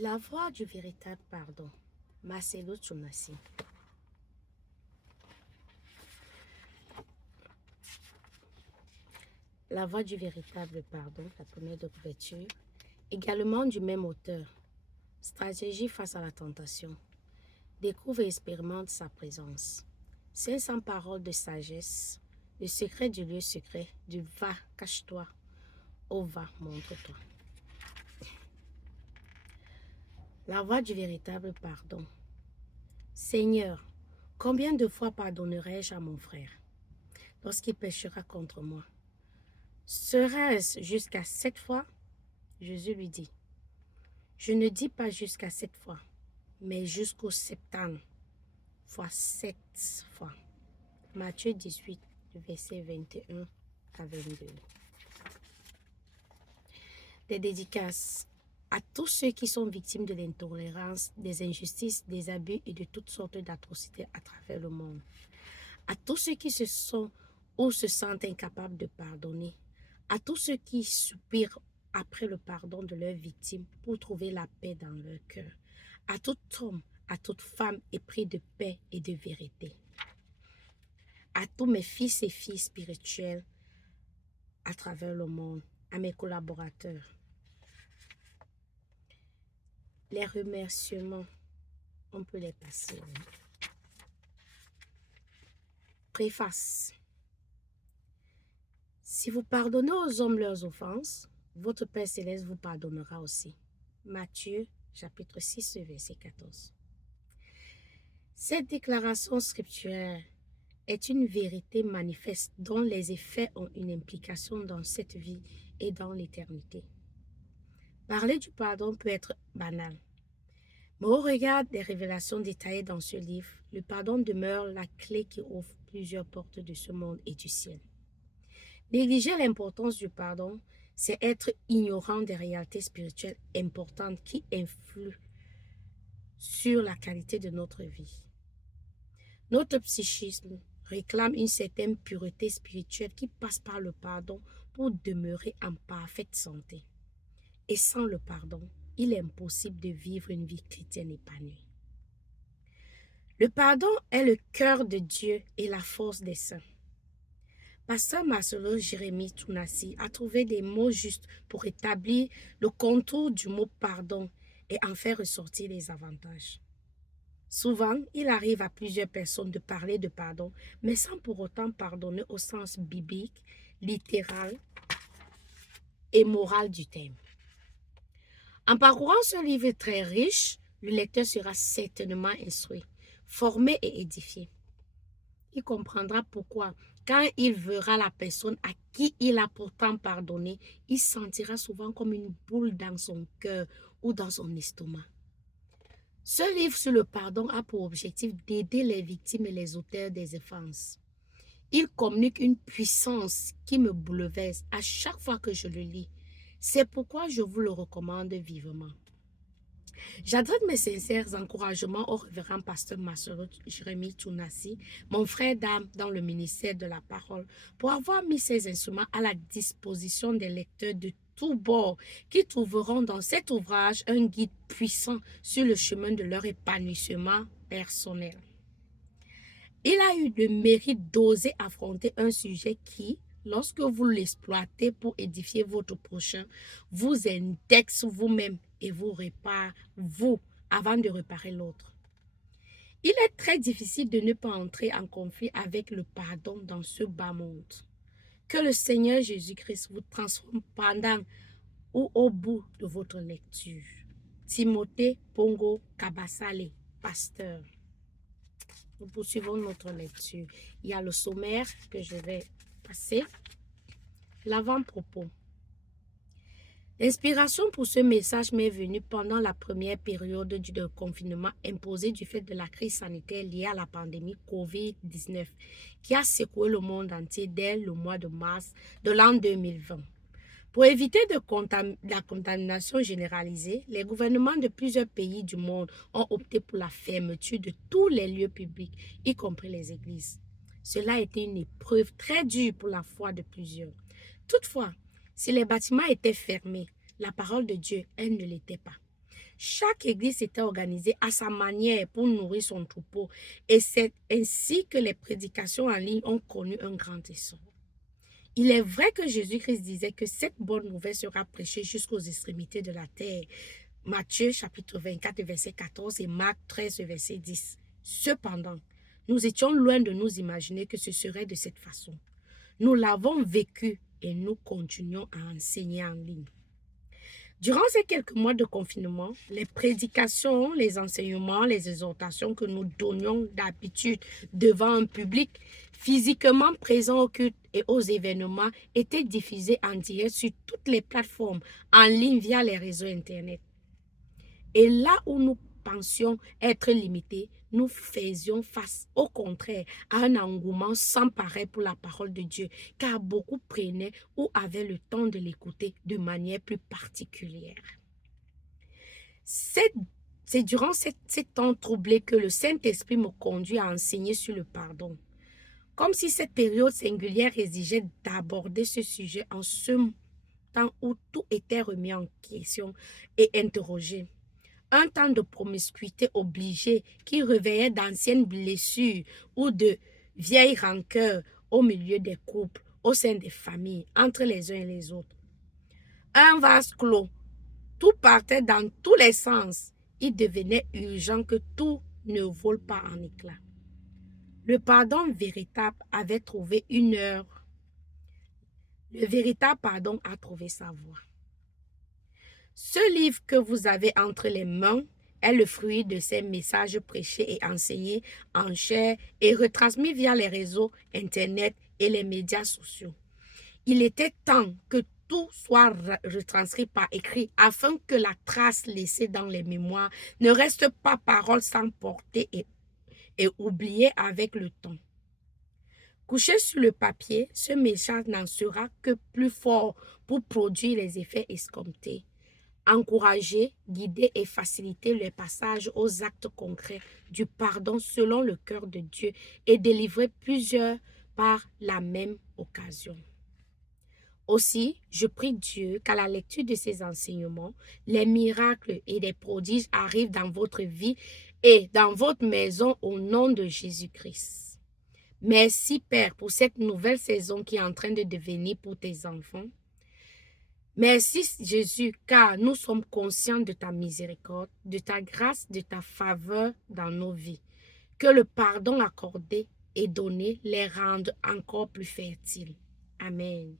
La voie du véritable pardon. Marcelo Tsunasi. La voie du véritable pardon, la première de couverture. Également du même auteur. Stratégie face à la tentation. Découvre et expérimente sa présence. 500 paroles de sagesse. Le secret du lieu secret. Du va, cache-toi. Au va, montre-toi. La voie du véritable pardon. Seigneur, combien de fois pardonnerai-je à mon frère lorsqu'il péchera contre moi? Serait-ce jusqu'à 7 fois? Jésus lui dit, je ne dis pas jusqu'à 7 fois, mais jusqu'aux 70 fois 7 fois. Matthieu 18, verset 21 à 22. Des dédicaces à tous ceux qui sont victimes de l'intolérance, des injustices, des abus et de toutes sortes d'atrocités à travers le monde. À tous ceux qui se sont ou se sentent incapables de pardonner. À tous ceux qui soupirent après le pardon de leurs victimes pour trouver la paix dans leur cœur. À tout homme, à toute femme épris de paix et de vérité. À tous mes fils et filles spirituels à travers le monde, à mes collaborateurs. Les remerciements, on peut les passer. Préface. Si vous pardonnez aux hommes leurs offenses, votre Père Céleste vous pardonnera aussi. Matthieu, chapitre 6, verset 14. Cette déclaration scripturaire est une vérité manifeste dont les effets ont une implication dans cette vie et dans l'éternité. Parler du pardon peut être banal, mais au regard des révélations détaillées dans ce livre, le pardon demeure la clé qui ouvre plusieurs portes de ce monde et du ciel. Négliger l'importance du pardon, c'est être ignorant des réalités spirituelles importantes qui influent sur la qualité de notre vie. Notre psychisme réclame une certaine pureté spirituelle qui passe par le pardon pour demeurer en parfaite santé. Et sans le pardon, il est impossible de vivre une vie chrétienne épanouie. Le pardon est le cœur de Dieu et la force des saints. Pasteur Marcelo Jérémie Tsunasi a trouvé des mots justes pour établir le contour du mot pardon et en faire ressortir les avantages. Souvent, il arrive à plusieurs personnes de parler de pardon, mais sans pour autant pardonner au sens biblique, littéral et moral du terme. En parcourant ce livre très riche, le lecteur sera certainement instruit, formé et édifié. Il comprendra pourquoi, quand il verra la personne à qui il a pourtant pardonné, il sentira souvent comme une boule dans son cœur ou dans son estomac. Ce livre sur le pardon a pour objectif d'aider les victimes et les auteurs des offenses. Il communique une puissance qui me bouleverse à chaque fois que je le lis. C'est pourquoi je vous le recommande vivement. J'adresse mes sincères encouragements au révérend pasteur Marcelo Jérémie Tsunasi, mon frère d'âme dans le ministère de la parole, pour avoir mis ces instruments à la disposition des lecteurs de tous bords qui trouveront dans cet ouvrage un guide puissant sur le chemin de leur épanouissement personnel. Il a eu le mérite d'oser affronter un sujet qui, lorsque vous l'exploitez pour édifier votre prochain, vous indexe vous-même et vous répare, vous, avant de réparer l'autre. Il est très difficile de ne pas entrer en conflit avec le pardon dans ce bas monde. Que le Seigneur Jésus-Christ vous transforme pendant ou au bout de votre lecture. Timothée Pongo Kabasale, pasteur. Nous poursuivons notre lecture. Il y a le sommaire que je vais passer. L'avant-propos. L'inspiration pour ce message m'est venue pendant la première période de confinement imposé du fait de la crise sanitaire liée à la pandémie COVID-19 qui a secoué le monde entier dès le mois de mars de l'an 2020. Pour éviter la contamination généralisée, les gouvernements de plusieurs pays du monde ont opté pour la fermeture de tous les lieux publics, y compris les églises. Cela a été une épreuve très dure pour la foi de plusieurs. Toutefois, si les bâtiments étaient fermés, la parole de Dieu, elle ne l'était pas. Chaque église était organisée à sa manière pour nourrir son troupeau et c'est ainsi que les prédications en ligne ont connu un grand essor. Il est vrai que Jésus-Christ disait que cette bonne nouvelle sera prêchée jusqu'aux extrémités de la terre. Matthieu chapitre 24, verset 14 et Marc 13, verset 10. Cependant, nous étions loin de nous imaginer que ce serait de cette façon. Nous l'avons vécu et nous continuons à enseigner en ligne. Durant ces quelques mois de confinement, les prédications, les enseignements, les exhortations que nous donnions d'habitude devant un public physiquement présent au culte et aux événements étaient diffusés en direct sur toutes les plateformes en ligne via les réseaux Internet. Et là où nous pensions être limités, nous faisions face au contraire à un engouement sans pareil pour la parole de Dieu, car beaucoup prenaient ou avaient le temps de l'écouter de manière plus particulière. C'est durant ces temps troublés que le Saint-Esprit me conduit à enseigner sur le pardon. Comme si cette période singulière exigeait d'aborder ce sujet en ce temps où tout était remis en question et interrogé. Un temps de promiscuité obligée qui réveillait d'anciennes blessures ou de vieilles rancœurs au milieu des couples, au sein des familles, entre les uns et les autres. Un vase clos, tout partait dans tous les sens. Il devenait urgent que tout ne vole pas en éclats. Le pardon véritable avait trouvé une heure. Le véritable pardon a trouvé sa voie. Ce livre que vous avez entre les mains est le fruit de ces messages prêchés et enseignés en chair et retransmis via les réseaux Internet et les médias sociaux. Il était temps que tout soit retranscrit par écrit afin que la trace laissée dans les mémoires ne reste pas parole sans portée et oubliée avec le temps. Couché sur le papier, ce message n'en sera que plus fort pour produire les effets escomptés. Encourager, guider et faciliter le passage aux actes concrets du pardon selon le cœur de Dieu et délivrer plusieurs par la même occasion. Aussi, je prie Dieu qu'à la lecture de ces enseignements, les miracles et les prodiges arrivent dans votre vie et dans votre maison au nom de Jésus-Christ. Merci Père pour cette nouvelle saison qui est en train de devenir pour tes enfants. Merci Jésus, car nous sommes conscients de ta miséricorde, de ta grâce, de ta faveur dans nos vies. Que le pardon accordé et donné les rende encore plus fertiles. Amen.